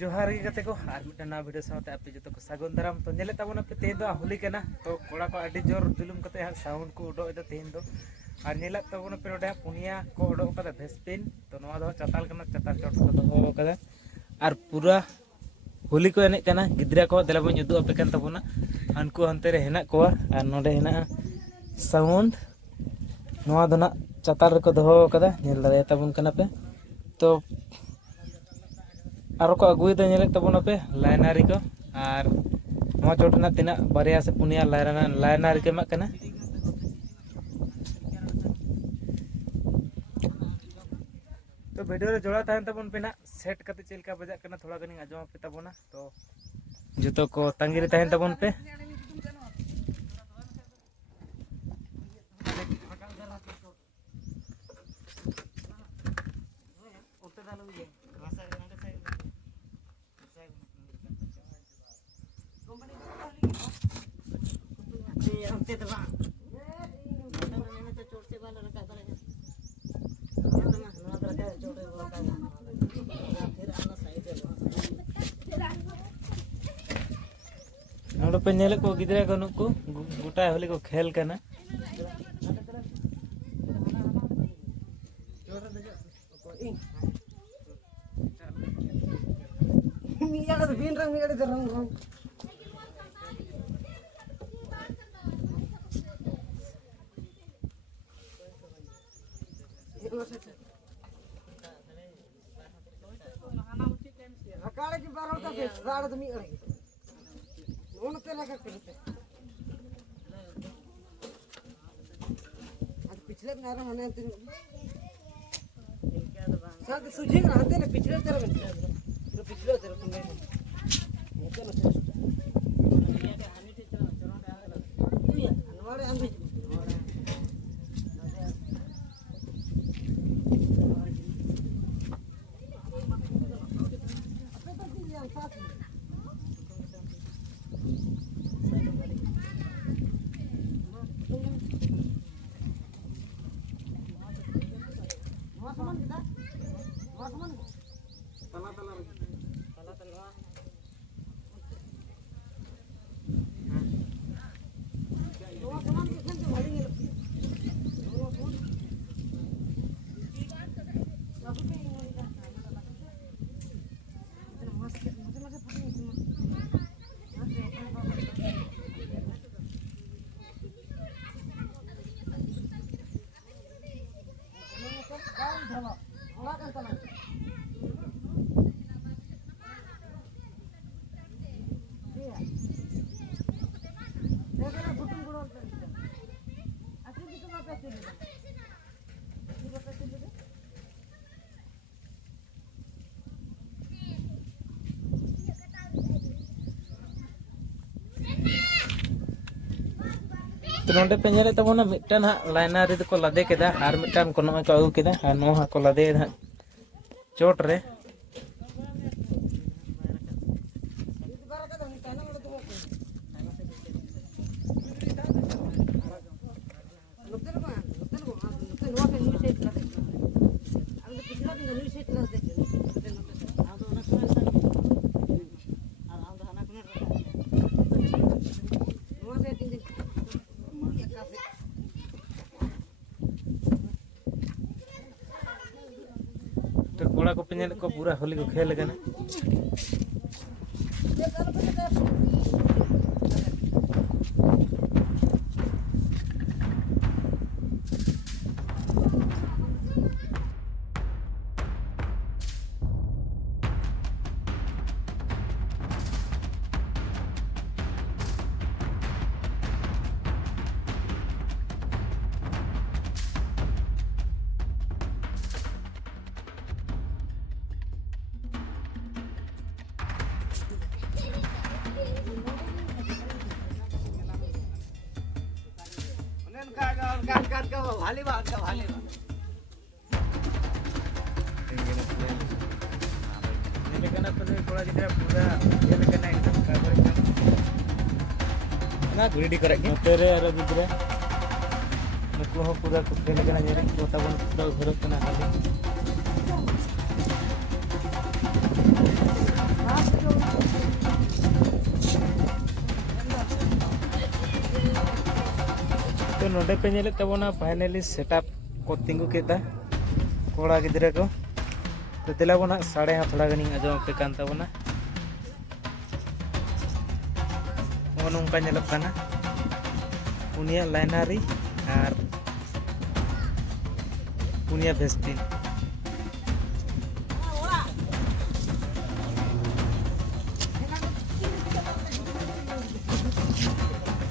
जोहार गे गते को और मिट्टा नवा वीडियो साथे आपे जो को सागुन दाराम तो नेले ताबोना पे तेन दो होली कना तो कोड़ा को अडी जोर जुलुम कते साउंड को उडो द तेन दो और नेला ताबोना पे ओडा पुनिया को उडो कदा भेस्पिन तो नवा दो चताल कना चताल चोट को दो कदा और पूरा होली को एने कना गिद्रा को देला बन उदु आपे कन ताबोना अनकु हनते रे हेना कोआ और नोडे हेना साउंड नवा दो ना चताल रे को दो कदा नेल दारे ताबोन कना पे तो और को अगुई दो नेले तबोना पे लाइनारी को और नवा चोटना तिना बारिया से पुनिया लाइनारी के मा कना तो वीडियो रे जोड़ा तहन तबोन पे ना सेट करते चलका बजा कना थोड़ा गनी आजमा पे तबोना तो जतो को तंगी रे तहन तबोन पे पे नेले को गिद्रा को नुकु गोटा होली को खेल कना मियाड़ा तो बिन रंग मियाड़ा तो रंग हकाले की बार होता है साड़ तो मियाड़ा कौन तेला करते हैं आज पिछले दिन आ रहा है तो साथ सुझे रहते हैं पिछले तरफ जो पिछले तरफ में होते ना ये के हानि ते चरण ये हनवाड़े हम भी तो नोडे पे नेले तबोना मिटन हा लाइनारी को लादे केदा और मिटन को नो को अगु केदा और नो हा को लादे हा चोट रे तो कोड़ा को पेनेल को पूरा होली को खेल गना का भाली बात का भाली लेकिन अपने थोड़ा गिद्रा पूरा ये लेकिन एकदम काबर ना रेडी करेंगे तेरे अरे गिद्रा नुकु हो पूरा कुत्ते लेकिन ये को तबन पूरा घर कना खाली नोडे पे नेले तबोना फाइनली सेटअप को तिंगु केदा कोड़ा गिद्रे को तो दिला बोना साड़े हाँ थोड़ा गनी आजम पे कान तबोना और नोंका नेलक काना पुनिया लाइनारी और पुनिया भेस्टिन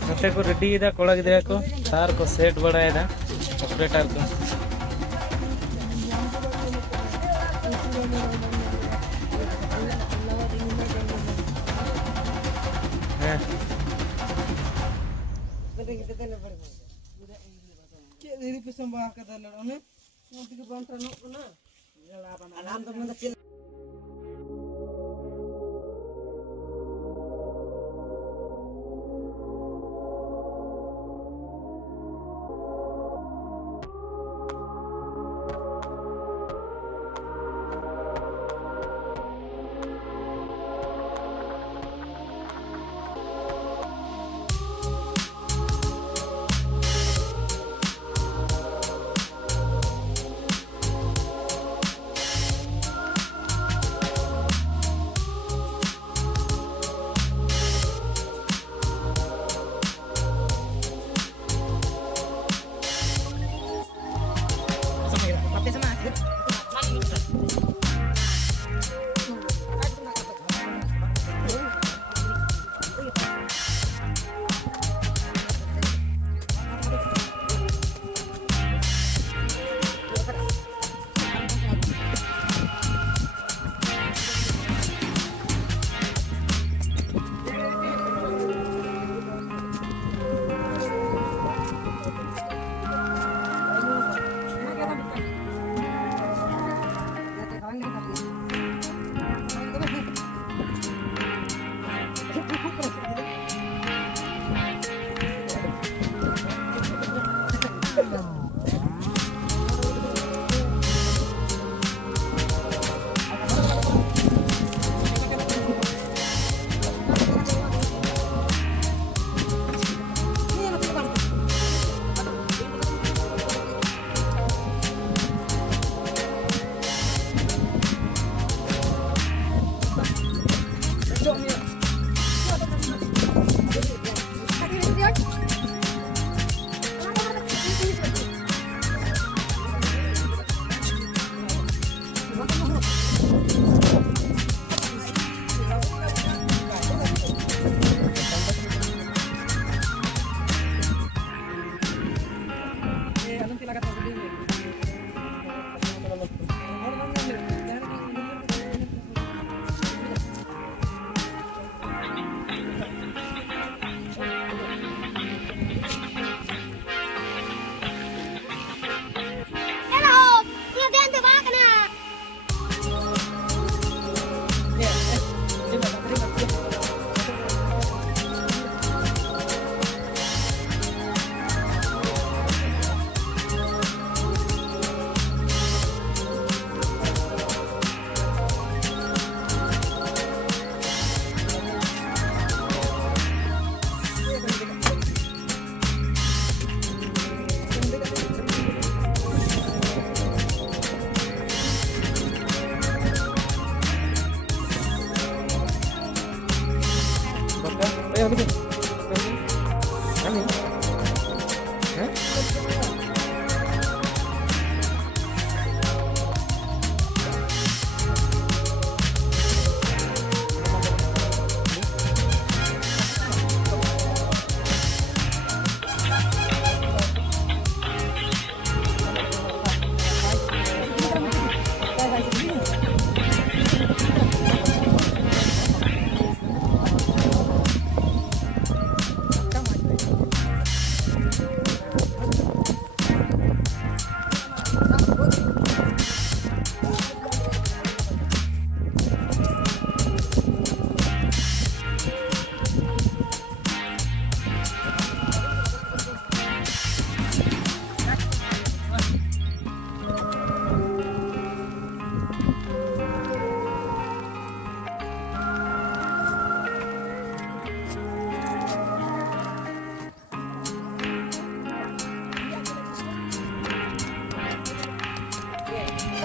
नोते को रेडी दा कोड़ा गिद्रे को तार को सेट बड़ाएदा ऑपरेटर को Ini pesembah ke dalam ini, nanti ke bantaran mana? Alam teman kecil.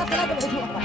ᱠᱟᱱᱟ ᱠᱚ